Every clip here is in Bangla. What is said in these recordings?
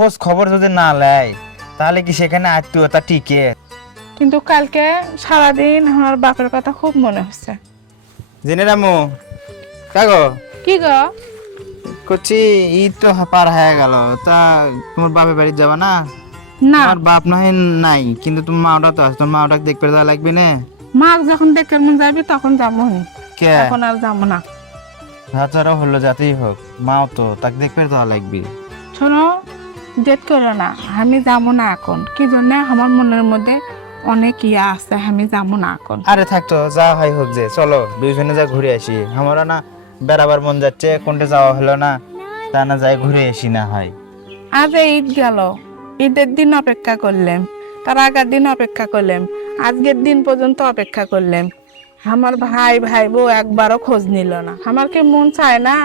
খোঁজ খবর যদি না নেয় তাহলে কি সেখানে আত্মীয়তা টিকে? কিন্তু কালকে সারাদিন আমার বাপের কথা খুব মনে হচ্ছে। জেনে রামু কাগো কি গো? করছি ঈদ তো পার হয়ে গেল, তা তোমার বাপের বাড়ি যাবা না? না, তোমার বাপ না হয় নাই, কিন্তু তোমার মাওটা তো আছে, তোমার মাওটাকে দেখতে যাওয়া লাগবে না? মা যখন দেখে মন যাবি তখন যাবো নি, কে এখন আর যাবো না। হাজারও হলো যাতেই হোক, মাও তো তাকে দেখতে যাওয়া লাগবে। শোনো, জেদ করো না, আমি যাবো না এখন। কি জন্য? আমার মনের মধ্যে অনেক ইয়া আছে, আমি যাবো না এখন। আরে থাকতো যা হয় হোক, যে চলো দুইজনে যা ঘুরে আসি। আমারও না বেড়াবার মন যাচ্ছে, কোনটা যাওয়া হলো না, তা না যাই ঘুরে আসি না হয়। আজ ঈদ গেল, ঈদের দিন অপেক্ষা করলাম, তার আগের দিন অপেক্ষা করলাম, আজকের দিন পর্যন্ত অপেক্ষা করলাম। আমার ভাই ভাই বউ একবারও খোঁজ নিল না। আমার কি মন চায় না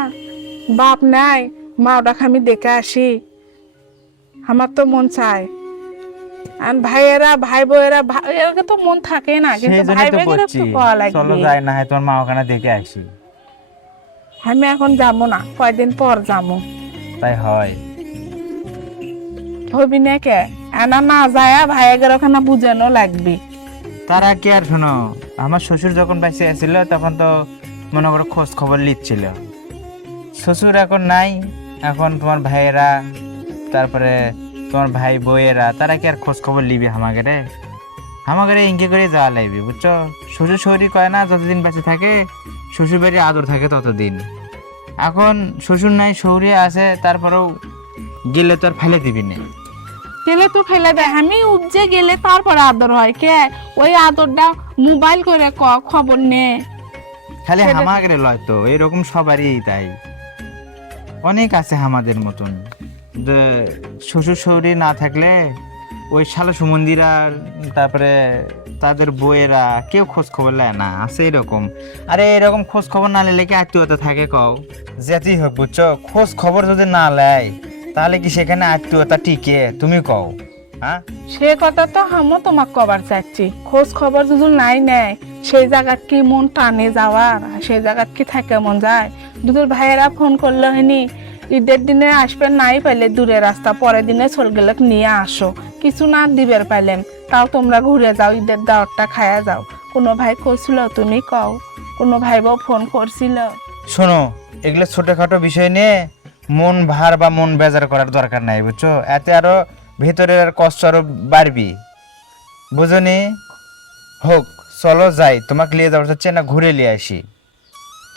বাপ নাই, মা ওটাকে আমি দেখে আসি? আমার তো মন চায়। আর ভাইয়েরা ভাই বউয়েরা এরা তো মন থাকে না, কিন্তু সেই ভাই জন্যই তো ভাইয়ের বলছি, একটু পাওয়া চলো লাগবে। যাই না হয় তোমার মা ওখানে দেখে আসি। আমি এখন যাবো না, কয়দিন পর যাবো। তাই হয়। হবি না কে? এনা না যায় ভাইয়ের ওখানে বুঝানো লাগবে। তারা কি আর শোনো, আমার শ্বশুর যখন বেঁচে আছিল তখন তো মনে করো খোঁজ খবর নিচ্ছিল। শ্বশুর এখন নাই, এখন তোমার ভাইয়েরা, তারপরে তোমার ভাই বউয়েরা, তারা কি আর খোঁজ খবর নিবি আমাকে রে? আমাকে ইনকে করে যাওয়া লাগবে, বুঝছো? শ্বশুর শরীর কয় না যতদিন বেঁচে থাকে শ্বশুর বাড়ির আদর থাকে ততদিন। এখন শ্বশুর নাই, শহরে আছে, তারপরেও গেলে তো আর ফেলে দিবি না। গেলে তো ফেলে দেয়, আমি উপজে গেলে তারপরে আদর হয় কে? ওই আদরটা মোবাইল করে খবর নে। খালি সেটা- আমাকে লয় তো, এরকম সবারই তাই। অনেক আছে আমাদের মতন, যে শ্বশুর শহরে না থাকলে ওই শালা সুমন্দিরা, তারপরে তাদের বউয়েরা কেউ খোঁজ খবর নেয় না, আছে এরকম। আরে এরকম খোঁজ খবর না নিলে কি আত্মীয়তা থাকে কও? যেতেই হোক, বুঝছো? খোঁজ খবর যদি না নেয় তাহলে কি সেখানে আত্মীয়তা টিকে? তুমি কও। হ্যাঁ, সে কথা তো আমিও তোমাকে কবার চাচ্ছি। খোঁজ খবর যদি নাই নেয়, সেই জায়গাত কি মন টানে যাওয়ার? সেই জায়গাত কি থাকে মন যায়? দুটোর ভাইয়েরা ফোন করলো হয়নি, ঈদের দিনে আসবেন, নাই পাইলে দূরের রাস্তা, পরের দিনে চল গেলে নিয়ে আসো। কিছু না দিবের পাইলেন, তাও তোমরা ঘুরে যাও, ঈদের দাওয়াতটা খায়া যাও। কোনো ভাই করছিল? তুমি কও, কোনো ভাই বউ ফোন করছিল? শোনো, এগুলো ছোটখাটো বিষয় নিয়ে মন ভার বা মন বেজার করার দরকার নাই, বুঝছো? এতে আরো ভেতরের আর কষ্ট আরো বাড়বি, বুঝনি? হোক, চলো যাই, তোমাকে নিয়ে যাওয়ার হচ্ছে না, ঘুরে নিয়ে আসি।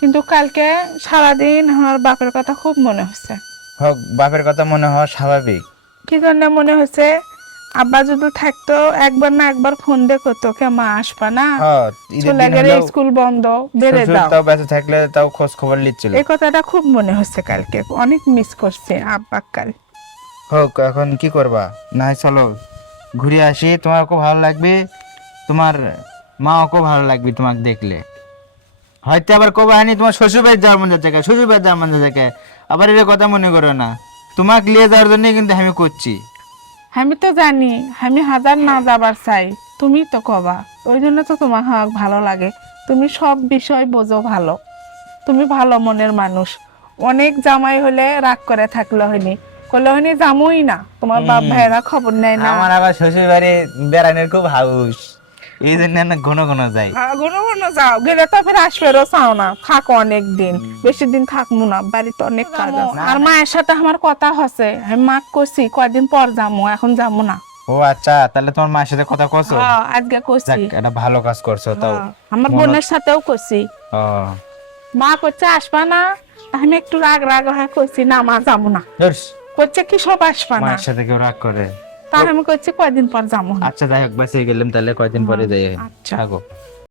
কিন্তু কালকে সারাদিন আমার বাপের কথা খুব মনে হচ্ছে। হোক, বাপের কথা মনে হওয়া স্বাভাবিক। কি জন্য মনে হচ্ছে? আব্বা যদি থাকতো একবার না একবার ফোন দিয়ে করতো, কে মা আসবা না, হ্যাঁ, ঈদের চলে দিন গেলে হলেও স্কুল বন্ধ, বেড়ে শ্বশুর যাও। তাও বেঁচে থাকলে তাও খোঁজ খবর নিচ্ছিল। এই কথাটা খুব মনে হচ্ছে কালকে, অনেক মিস করছে আব্বা কাল। হোক, এখন কি করবা? না হয় চলো ঘুরে আসি, তোমার খুব ভালো লাগবে, তোমার মাও ভালো লাগবে তোমাকে দেখলে। হয়তো আবার কবে আনি তোমার শ্বশুর বাড়ির যাওয়ার মন যাচ্ছে, শ্বশুর বাড়ির যাওয়ার মন যাচ্ছে, আবার এর কথা মনে করো না। তোমাকে নিয়ে যাওয়ার জন্য কিন্তু আমি করছি। আমি তো জানি, আমি হাজার না যাবার চাই, তুমি তো কবা, ওই জন্য তো তোমার ভালো লাগে। তুমি সব বিষয় বোঝো ভালো, তুমি ভালো মনের মানুষ। অনেক জামাই হলে রাগ করে থাকলো হয়নি, করলে হয়নি জামুই না, তোমার বাপ ভাইয়েরা খবর নেয় না। আমার আবার শ্বশুর বাড়ি বেড়ানোর খুব হাউস, এই জন্য না ঘন ঘন যাই। ঘন ঘন যাও, গেলে তো ফের আসবেরও চাও না, থাকো অনেক দিন, বেশি দিন থাকবো না, বাড়িতে অনেক কাজ আছে। আর মায়ের সাথে আমার কথা হচ্ছে, আমি মাক কইছি কয়দিন পর যাবো, এখন যাবো না। ও আচ্ছা, তাহলে তোমার মায়ের সাথে কথা কছো? আজকে যাক, কইছি। এটা ভালো কাজ করছো তাও। আমার মনে- বোনের সাথেও কইছি, ও মা করছে আসবা না, আমি একটু রাগ রাগ হয়ে কইছি না মা যাবো না। ধুস, করছে কি সব আসবা না, মায়ের সাথে কেউ রাগ করে? তা আমি কইছি কয়দিন পর যাবো না। আচ্ছা যাই হোক, বেঁচে গেলাম, তাহলে কয়দিন পরে যাই। আচ্ছা। থাকো।